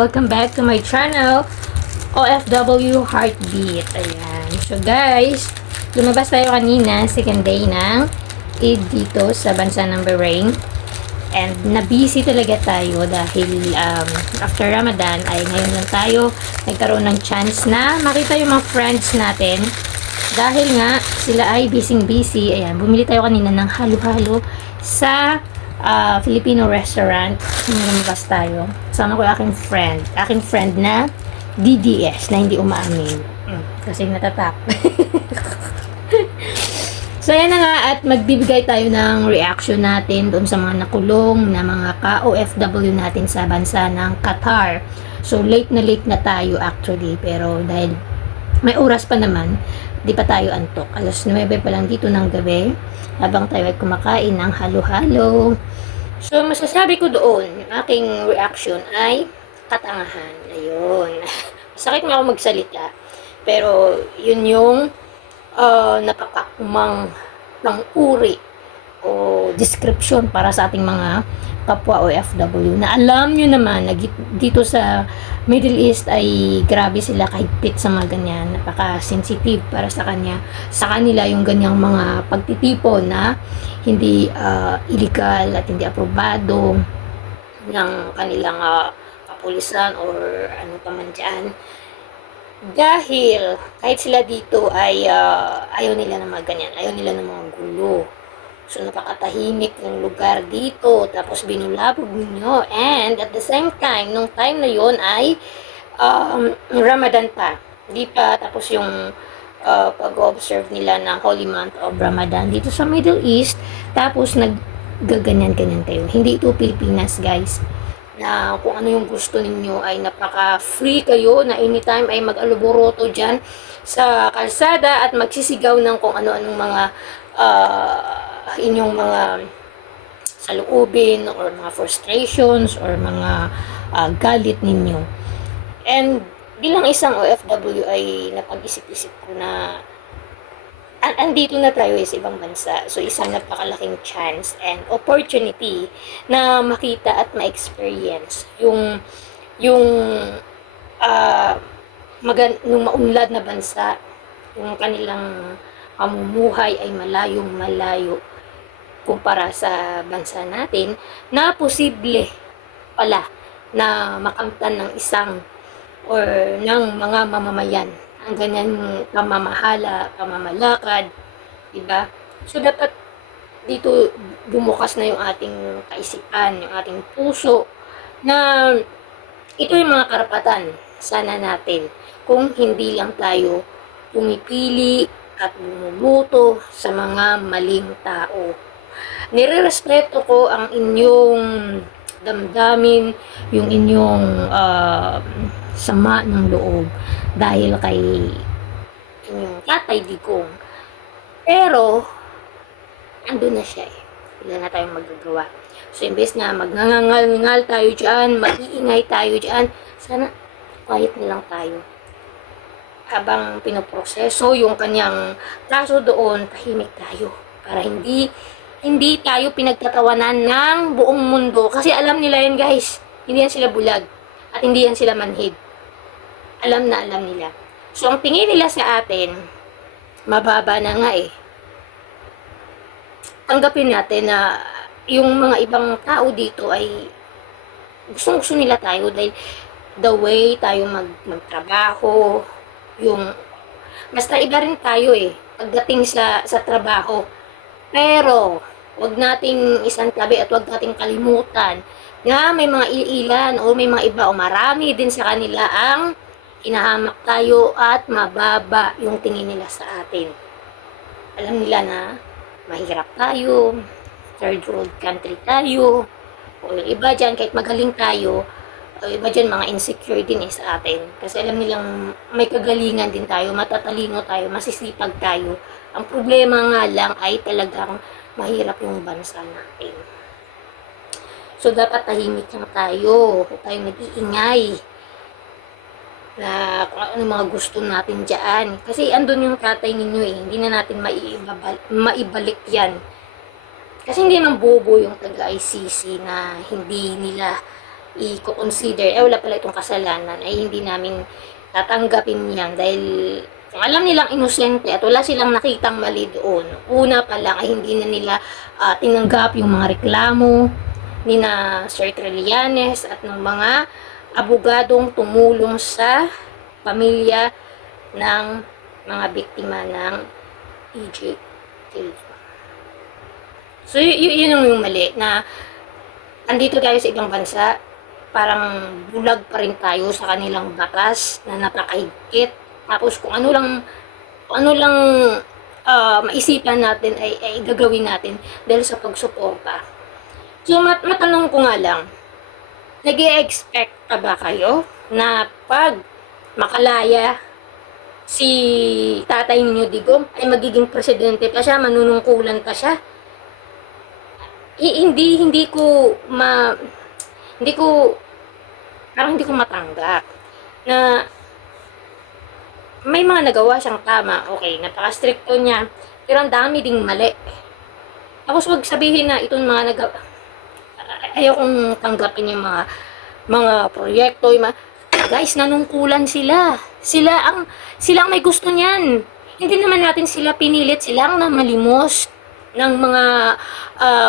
welcome back to my channel, OFW Heartbeat. Ayan. So guys, lumabas tayo kanina, second day ng Eid dito sa bansa ng Bahrain. And na-busy talaga tayo dahil after Ramadan ay ngayon lang tayo nagkaroon ng chance na makita yung mga friends natin. Dahil nga sila ay busy. Ayan, bumili tayo kanina ng halo-halo sa Filipino restaurant. Lumabas tayo. Sama ko aking friend na DDS na hindi umaamin. Kasi natatak. So yan na nga, at magbibigay tayo ng reaction natin doon sa mga nakulong na mga ka-OFW natin sa bansa ng Qatar. So late na tayo actually, pero dahil may oras pa naman, di pa tayo antok. Alas 9 pa lang dito ng gabi habang tayo ay kumakain ng halo-halo. So masasabi ko doon, yung aking reaction ay katangahan. Ayun. Sakit nga ako magsalita. Pero yun yung napakakumang pang-uri o description para sa ating mga kapwa OFW na alam nyo naman na dito sa Middle East ay grabe sila kahigpit sa mga ganyan, napaka-sensitive para sa kanila yung ganyang mga pagtitipon na hindi illegal at hindi aprobado ng kanilang kapulisan or ano pa man dyan. Dahil kahit sila dito ay ayaw nila ng mga ganyan, ayaw nila ng mga gulo. So napakatahimik ng lugar dito, tapos binulabog ninyo, and at the same time, nung time na yon ay Ramadan pa. Hindi pa tapos yung pag-observe nila ng Holy Month of Ramadan dito sa Middle East, tapos naggaganyan-ganyan kayo. Hindi ito Pilipinas, guys, na kung ano yung gusto ninyo ay napaka-free kayo na anytime ay mag-aluboroto dyan sa kalsada at magsisigaw ng kung ano-anong mga inyong mga saloobin or mga frustrations or mga galit ninyo. And bilang isang OFW ay napag-isip-isip ko na andito na tayo sa ibang bansa. So, isang napakalaking chance and opportunity na makita at ma-experience yung yung maunlad na bansa, yung kanilang pamumuhay ay malayong-malayo kumpara sa bansa natin, na posible pala na makamtan ng isang or ng mga mamamayan ang ganyan pamamalakad, diba? So, dapat dito bumukas na yung ating kaisipan, yung ating puso, na ito yung mga karapatan sana natin kung hindi lang tayo pumipili at bumubuto sa mga maling tao. Nirerespeto ko ang inyong damdamin, yung inyong sama ng loob dahil kay inyong Tatay Digong. Pero andun na siya eh. Wala na tayong magagawa. So, imbes na magngangal tayo dyan, mag-iingay tayo dyan, sana quiet na lang tayo. Habang pinoproseso yung kanyang kaso doon, tahimik tayo. Para hindi tayo pinagtatawanan ng buong mundo. Kasi alam nila yun, guys. Hindi yan sila bulag. At hindi yan sila manhid. Alam na alam nila. So, ang tingin nila sa atin, mababa na nga eh. Tanggapin natin na yung mga ibang tao dito ay gusto nila tayo dahil the way tayo magtrabaho, yung basta iba rin tayo eh pagdating sa trabaho. Pero wag nating isantabi at wag nating kalimutan na may mga ilan o may mga iba o marami din sa kanila ang hinahamak tayo at mababa yung tingin nila sa atin. Alam nila na mahirap tayo, third world country tayo, o yung iba dyan kahit magaling tayo, o iba dyan mga insecure din eh sa atin. Kasi alam nilang may kagalingan din tayo, matatalino tayo, masisipag tayo. Ang problema nga lang ay talagang mahirap yung bansa natin. So, dapat tahimik lang tayo. Huwag tayong nag-iingay na kung ano mga gusto natin dyan. Kasi andun yung tatay ninyo eh. Hindi na natin maibalik yan. Kasi hindi nang bobo yung taga-ICC na hindi nila i-consider, wala pala itong kasalanan, ay hindi namin tatanggapin yan dahil kung alam nilang inosente at wala silang nakitang mali doon, una pa lang ay hindi na nila tinanggap yung mga reklamo ni na Sir Trillanes at ng mga abogadong tumulong sa pamilya ng mga biktima ng EJ case. So, yun yung mali na andito tayo sa ibang bansa, parang bulag pa rin tayo sa kanilang batas na napakahigpit. Tapos kung ano lang maisipan natin ay gagawin natin dahil sa pagsuporta. So, matanong ko nga lang, nag-i-expect pa ba kayo na pag makalaya si Tatay ninyo Digong ay magiging presidente pa siya, manunungkulan pa siya? Hindi ko matanggap na may mga nagawa siyang tama. Okay, napaka-stricto niya, pero ang dami ding mali. Tapos wag sabihin na itong mga ayokong tanggapin yung mga proyekto, guys, nanungkulan sila. Sila ang may gusto niyan. Hindi naman natin sila pinilit, sila ang namalimos ng mga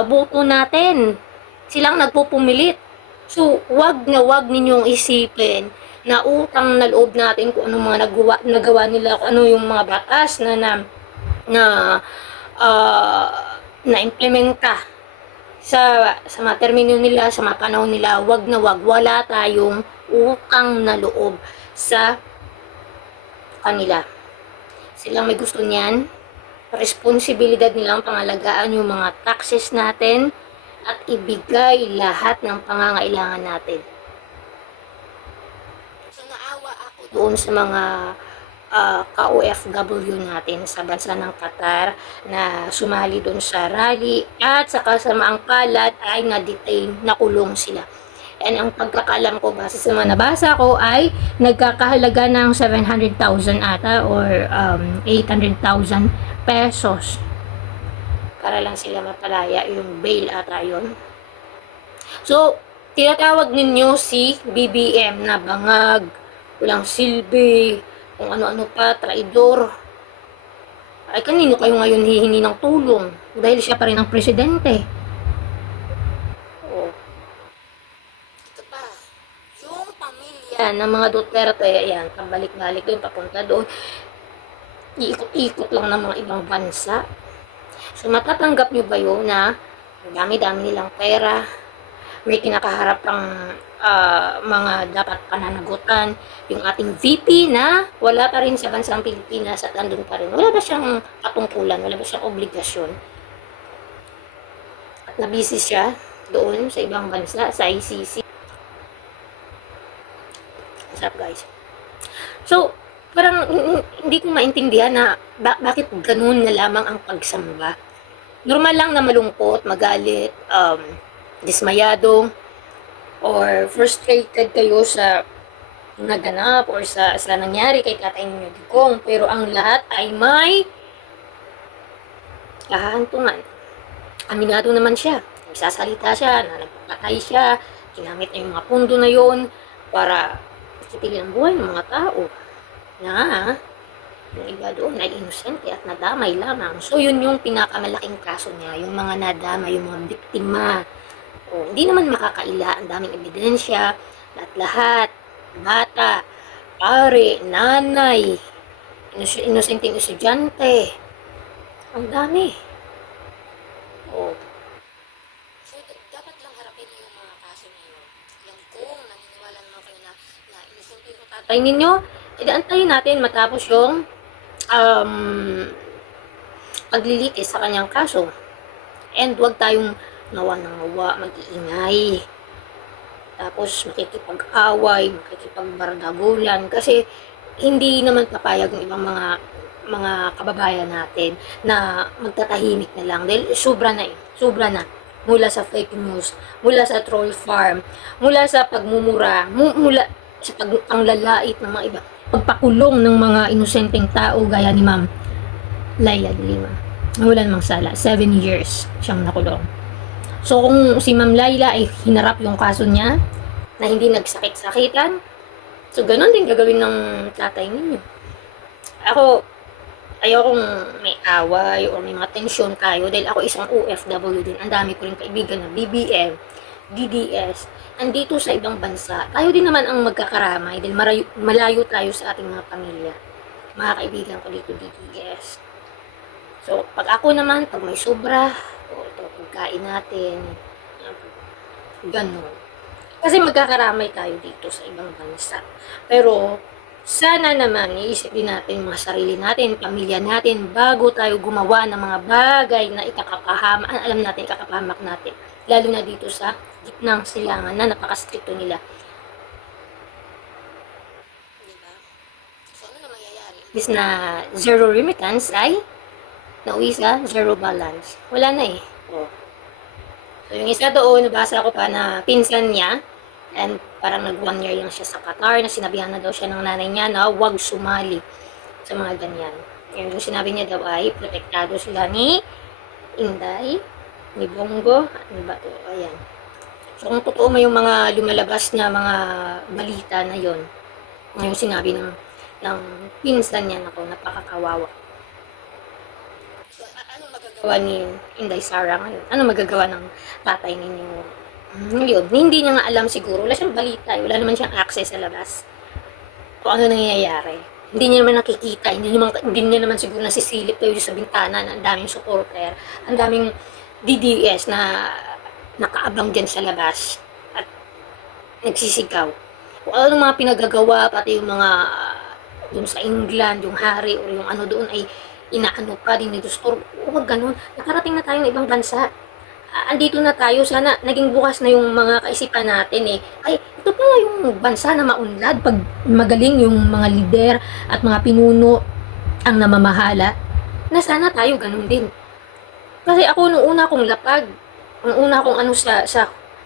boto natin. Silang nagpupumilit. So, wag ninyong isipin na utang na loob natin kung anong mga nagawa nila, kung ano yung mga batas na implementa sa mga termino nila, sa mga panahon nila. Wala tayong utang na loob sa kanila. Silang may gusto niyan. Responsibilidad nilang pangalagaan yung mga taxes natin at ibigay lahat ng pangangailangan natin. So, naawa ako doon sa mga ka-OFW natin sa bansa ng Qatar na sumali doon sa rally at sa kasamaang palad ay na-detain, nakulong sila. And ang pagkakalam ko base sa mga nabasa ko ay nagkakahalaga ng 700,000 ata or 800,000 pesos para lang sila mapalaya, yung bail ata yun. So, tinatawag ninyo si BBM na bangag, walang silbi, kung ano-ano pa, traidor. Ay, kanino kayo ngayon hihingi ng tulong? Dahil siya pa rin ang presidente. Ng mga Duterte, ayan, pabalik-balik doon, papunta doon, iikot-ikot lang ng mga ibang bansa. So, matatanggap nyo ba yun na dami-dami nilang pera, may kinakaharap ang mga dapat pananagutan, yung ating VP na wala pa rin sa bansang Pilipinas at andun pa rin. Wala ba siyang katungkulan, wala ba siyang obligasyon? At nabisi siya doon sa ibang bansa, sa ICC. What's up, guys? So, parang hindi ko maintindihan na bakit ganun na lamang ang pagsamba. Normal lang na malungkot, magalit, dismayado, or frustrated kayo sa naganap or sa nangyari kay Tatay ninyo Digong. Pero ang lahat ay may kahantungan. Aminado naman siya. Nagsasalita siya, na nagpapatay siya, ginamit niya yung mga pundo na yon para itigil ang buhay ng mga tao na yung iba doon ay inosente at nadamay lamang. So, yun yung pinakamalaking kaso niya, yung mga nadamay, yung mga biktima. O, hindi naman makakaila, ang daming ebidensya, lahat-lahat, bata, pare, nanay, inosenteng estudyante. Ang dami. O, so, dapat lang harapin yung mga kaso niyo. Alam ko, naniniwala naman kayo na inosente yung tatay ninyo. Idaantayin natin matapos yung paglilitis sa kanyang kaso. And huwag tayong nawa, mag-iingay. Tapos makikipag-away, makikipagbardagulan. Kasi hindi naman papayag ng ibang mga kababayan natin na magtatahimik na lang. Dahil sobra na. Mula sa fake news, mula sa troll farm, mula sa pagmumura, mula sa panglalait ng mga iba. Pagpakulong ng mga inosenteng tao gaya ni Ma'am Laila de Lima. Wala namang sala. 7 years siyang nakulong. So, kung si Ma'am Laila ay hinarap yung kaso niya, na hindi nagsakit-sakitan. So, ganun din gagawin ng tatay ninyo. Ako, ayokong may away or may mga tensyon tayo dahil ako isang OFW din. Ang dami ko rin kaibigan na BBM, DDS, andito sa ibang bansa. Tayo din naman ang magkakaramay dahil malayo tayo sa ating mga pamilya. Mga kaibigan ko dito, DDS. So, pag ako naman, pag may sobra, o ito, pagkain natin, ganun. Kasi magkakaramay tayo dito sa ibang bansa. Pero, sana naman, iisip din natin mga sarili natin, pamilya natin, bago tayo gumawa ng mga bagay na alam natin, ikakapahamak natin. Lalo na dito sa gitnang silangan na napakastrikto nila. Diba? So, ano na mangyayari? Imbis na zero remittance ay nauwi sa zero balance. Wala na eh. Oh. So, yung isa doon, nabasa ko pa na pinsan niya, and parang nag 1 year lang siya sa Qatar, na sinabihan na daw siya ng nanay niya na huwag sumali sa mga ganyan. And yung sinabi niya daw ay, protektado sila ni Inday, ni Bongo, ano ba to? Ayan. So, kung totoo may yung mga lumalabas na mga balita na yon, yung sinabi ng pinsan niya, nako, napakakawawa. So, ano magagawa ni Inday Sara ngayon? Ano magagawa ng tatay ninyo? Yun, hindi niya nga alam siguro. Wala siyang balita. Wala naman siyang access sa labas. Kung ano nangyayari. Hindi niya naman nakikita. Hindi niya naman siguro nasisilip tayo sa bintana na ang daming supporter. Ang daming DDS na nakaabang dyan sa labas. At nagsisigaw. Kung ano mga pinagagawa, pati yung mga dun sa England, yung hari o yung ano doon ay inaano pa, dinidisturb. Huwag ganun. Nakarating na tayo ng ibang bansa. Andito na tayo, sana naging bukas na yung mga kaisipan natin eh. Ay, ito pala yung bansa na maunlad pag magaling yung mga lider at mga pinuno ang namamahala. Na sana tayo ganun din. Kasi ako nung una kong lapag, nung una kong ano sa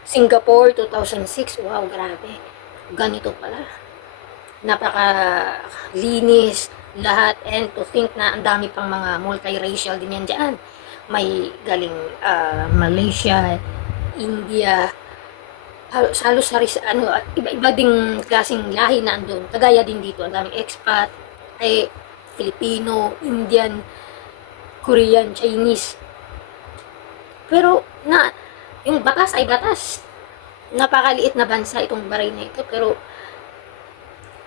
Singapore 2006, wow, grabe. Ganito pala. Napaka-linis lahat, and to think na ang dami pang mga multiracial din yan dyan. May galing Malaysia, India, halos ano, at iba-iba ding klaseng lahi na andun. Kagaya din dito, ang daming expat, ay Filipino, Indian, Korean, Chinese. Pero yung batas ay batas. Napakaliit na bansa itong Bahrain na ito, pero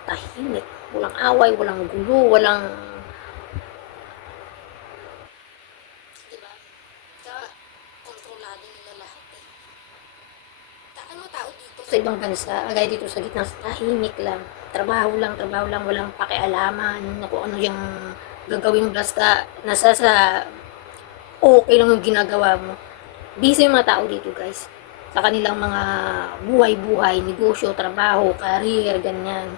tahimik. Walang away, walang gulo, walang sa ibang bansa, agay dito sa gitna, tahimik lang. Trabaho lang, walang pakialaman kung ano yung gagawin, basta nasa sa okay lang yung ginagawa mo. Busy yung mga tao dito, guys. Sa kanilang mga buhay-buhay, negosyo, trabaho, career, ganyan.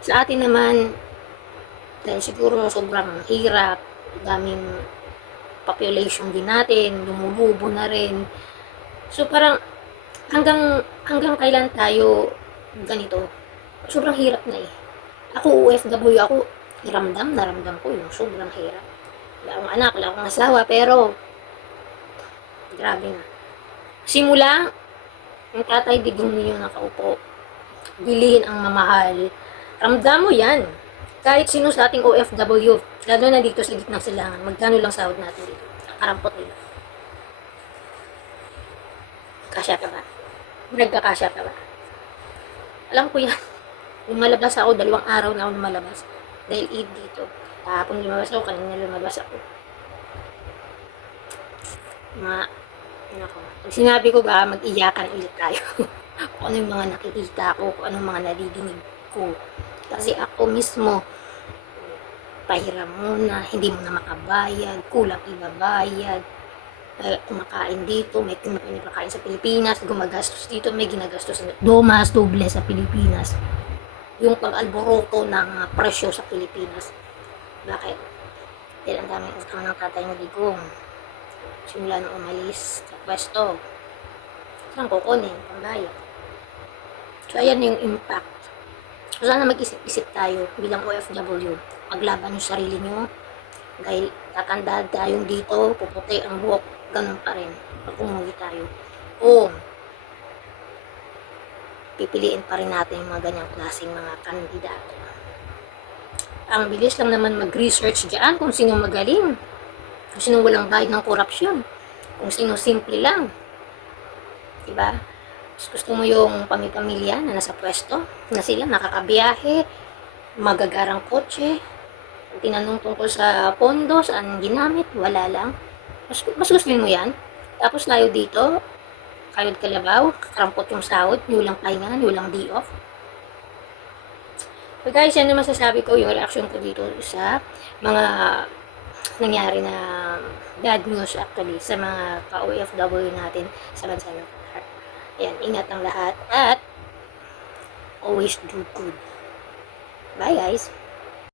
Sa atin naman, dahil siguro sobrang hirap, daming population din natin, lumulubo na rin. So parang hanggang kailan tayo ganito? Sobrang hirap na eh. Ako OFW, ako naramdam ko yung sobrang hirap. Wala akong anak, wala akong asawa, pero grabe na. Simula, yung tatay digong ninyo nakaupo, bilhin ang mamahal. Ramdam mo yan. Kahit sino sa ating OFW, lalo na dito sa gitnang silangan, magkano lang sahod natin dito? Karampot nila. Kasya ka ba? Nagkakasya ka ba? Alam ko yan. Lumalabas ako, 2 araw na ako lumalabas. Dahil Eid dito. Kahapon lumabas ako, kanina lumabas ako. Pag sinabi ko ba, mag-iyakan ulit tayo. Kung ano yung mga nakikita ko, kung ano yung mga nadidinig ko. Kasi ako mismo, pahiram mo na, hindi mo na makabayad, kulang ibabayad, kumakain dito, may pinapakain sa Pilipinas, gumagastos dito, may ginagastos sa Domas, doble sa Pilipinas. Yung pag-alboroko ng presyo sa Pilipinas. Bakit? Dahil ang daming utang ng tatay mo digong. Simula nung umalis sa pwesto. Saan kukunin? Pambayad. So, ayan yung impact. So, sana mag-isip-isip tayo bilang OFW. Paglaban yung sarili nyo. Dahil tatanda tayong dito, puputi ang buhok, ganun pa rin. Pag umuwi tayo. O, pipiliin pa rin natin yung mga ganyang klaseng mga kandidato. Ang bilis lang naman mag-research dyan kung sino magaling, kung sino walang bayad ng korupsyon, kung sino simple lang. Diba? Gusto mo yung pamilya na nasa pwesto, na sila nakakabiyahe, magagarang kotse, tinanong tungkol sa pondo, saan ginamit, wala lang. Mas gusto mo yan? Tapos tayo dito, kayod kalabaw, karampot yung sahod, walang pahinga, walang day off. So guys, yan yung masasabi ko, yung reaction ko dito sa mga nangyari na bad news actually sa mga ka-OFW natin sa bansa ng Qatar. Ayan, ingat ang lahat at always do good. Bye guys!